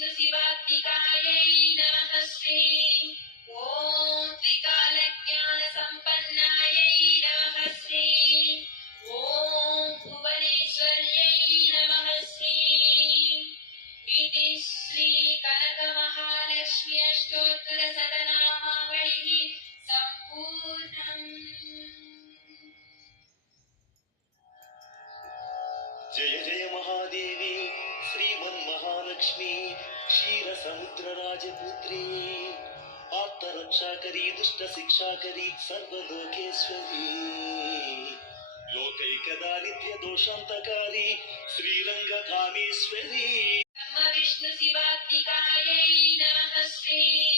ब्रह्मविष्णुशिवात्मिकायै नमः श्रीं ॐ त्रिकालज्ञानसम्पन्नायै नमः श्रीं ॐ भुवनेश्वर्यै नमः श्रीं इति श्रीकनकमहालक्ष्मी अष्टोत्तरशतनामावलिः सम्पूर्णम्। जय जय महादेवी श्रीमन्महालक्ष्मी क्षीरसमुद्रराजपुत्री आप्तरक्षाकरी दुष्टशिक्षाकरी सर्वलोकेश्वरी लोकैकदारिद्र्यदोषान्तकारी श्रीरङ्गधामेश्वरी ब्रह्मविष्णुशिवात्मिकायै नमः श्रीं